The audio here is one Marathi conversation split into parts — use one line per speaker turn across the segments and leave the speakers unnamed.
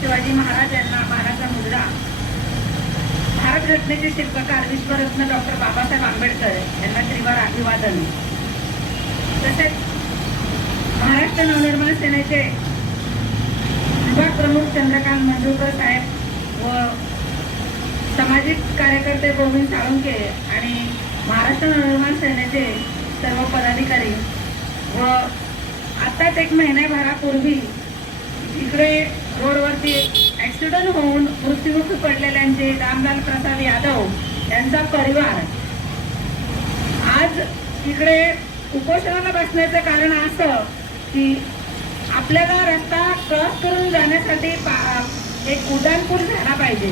शिवाजी महाराज यांना महाराजा मुद्रा भारत शिल्पकार विश्वरत्न डॉक्टर बाबासाहेब आंबेडकर यांना त्रिवार अभिवादन. तसेच महाराष्ट्र नवनिर्माण सेनेचे विभाग प्रमुख चंद्रकांत मंजुळकर साहेब व सामाजिक कार्यकर्ते गोविंद साळुंके आणि महाराष्ट्र नवनिर्माण सेनेचे सर्व पदाधिकारी व आत्ताच एक महिन्याभरापूर्वी इकडे रोडवरती ॲक्सिडेंट होऊन मृत्युमुखी पडलेल्यांचे रामलाल प्रसाद यादव यांचा परिवार. आज इकडे उपोषणाला बसण्याचं कारण असं की आपल्याला रस्ता क्रॉस करून जाण्यासाठी एक उड्डाणपूल झाला पाहिजे.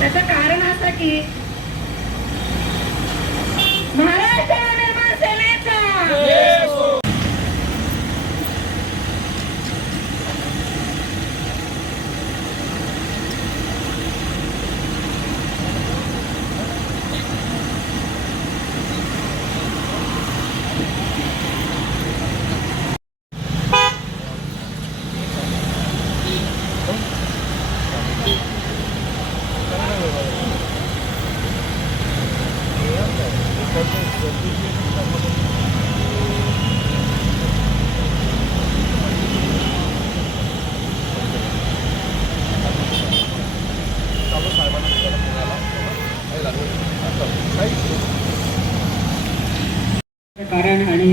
त्याचं कारण असं की महाराष्ट्र निर्माण सेनेचा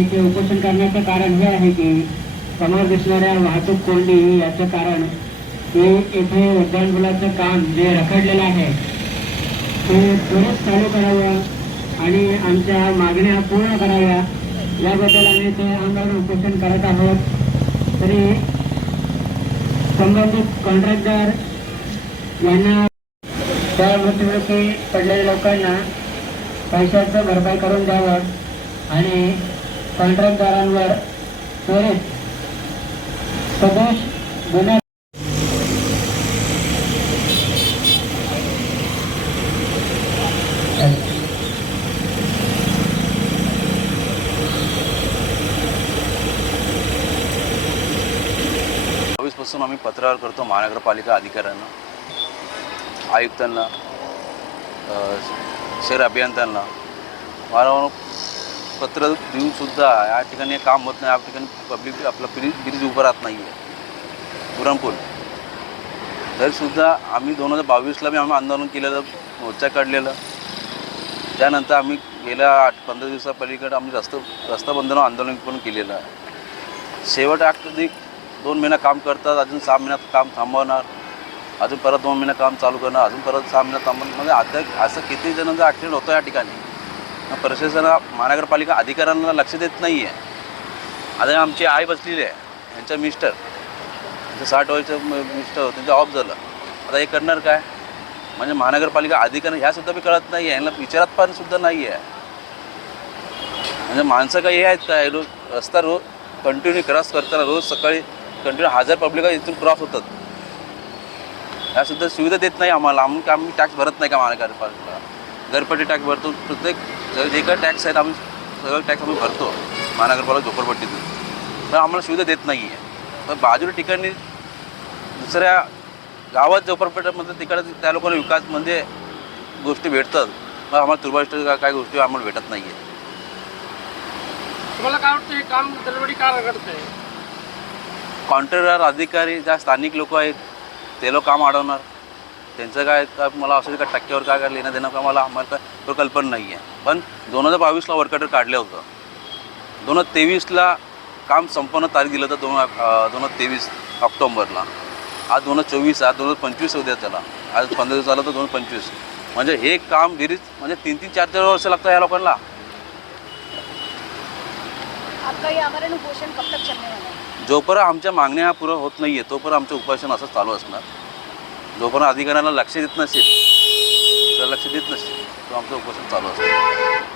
कारण ते उपोषण करण्याचं कारण हे आहे की समोर दिसणाऱ्या वाहतूक कोंडी याचं कारण हे येथे उड्डाणपुलाचं काम जे रखडलेलं आहे ते त्वरित चालू करावं आणि आमच्या मागण्या पूर्ण कराव्या याबद्दल आम्ही ते आंदोलन उपोषण करत आहोत. तरी संबंधित कॉन्ट्रॅक्टर यांना त्या मृत्यूमुखी पडलेल्या लोकांना पैशाचं भरपाई करून द्यावं आणि कॉन्ट्रॅक्टदारांवर त्वरित सदोष गुन्हा
आम्ही पत्रावर करतो महानगरपालिका अधिकाऱ्यांना आयुक्तांना शहर अभियंत्यांना. वारंवार पत्र देऊनसुद्धा या ठिकाणी हे काम होत नाही. या ठिकाणी पब्लिक आपलं ब्रिज ब्रिज उभं राहत नाही आहे पुरणपूर तरीसुद्धा आम्ही दोन हजार बावीसला बी आम्ही आंदोलन केलेलं मोर्चा काढलेलं. त्यानंतर आम्ही गेल्या आठ पंधरा दिवसापलीकडे आम्ही रस्ता रस्ता बंधन आंदोलन पण केलेलं. आहे शेवट अगदी दोन महिना काम करतात अजून सहा महिन्यात काम थांबवणार. अजून परत दोन महिना काम चालू करणार अजून परत सहा महिन्यात थांबवणार. म्हणजे आता असं किती जणांचं ॲक्सिडेंट होतं या ठिकाणी? प्रशासन महानगरपालिका अधिकाऱ्यांना लक्ष देत नाही आहे आता आमची आई बसलेली आहे यांचं मिस्टर. त्यांचं साठ वर्षाचं मिस्टर त्यांचं ऑफ झालं. आता हे करणार काय? म्हणजे महानगरपालिका अधिकारी ह्यासुद्धा बी कळत नाही आहे यांना विचारात पण सुद्धा नाही आहे म्हणजे माणसं काही हे आहेत काय रोज रस्ता रोज कंटिन्यू क्रॉस करताना रोज सकाळी कंटिन्यू हजार पब्लिक इथून क्रॉस होतात. ह्यासुद्धा सुविधा देत नाही आम्हाला. आम्ही आम्ही टॅक्स भरत नाही का महानगरपालिका? घरपट्टी टॅक्स भरतो प्रत्येक जे- जे काही टॅक्स आहेत आम्ही सगळं टॅक्स आम्ही भरतो. महानगरपालिका झोपडपट्टीतून. तर आम्हाला सुविधा देत नाही आहे पण बाजूला ठिकाणी दुसऱ्या गावात झोपडपट्ट्यामध्ये तिकडे त्या लोकांना विकास म्हणजे गोष्टी भेटतात. मग आम्हाला तुर्बाष्ट काय गोष्टी आम्हाला भेटत नाही आहे
तुम्हाला काय वाटतं हे काम दरवडी का रगडतंय?
कॉन्ट्रॅक्टर अधिकारी ज्या स्थानिक लोक आहेत ते लोक काम अडवणार. त्यांचं काय काय मला असं का टक्क्यावर काय काय लेणं देणं का मला आम्हाला काय तो कल्पना नाही आहे. पण दोन हजार बावीसला वर्कटर काढलं होतं. दोन हजार तेवीसला काम संपन्न तारीख दिलं होतं दोन दोन हजार तेवीस ऑक्टोंबरला. आज दोन हजार चोवीस आहे दोन हजार पंचवीस उद्या त्याला. आज पंधरा दिवस झालं तर दोन हजार पंचवीस. म्हणजे हे काम विरीच म्हणजे तीन तीन चार चार वर्ष लागतं लोकांना.
ये है
जोपर्यंत आमच्या मागण्या पुरं होत नाही आहे तोपर्यंत आमचं उपोषण असं चालू असणार. जोपर्यंत अधिकाऱ्यांना लक्ष देत नसेल तर लक्ष देत नसेल. तो आमचं उपोषण चालू असतं.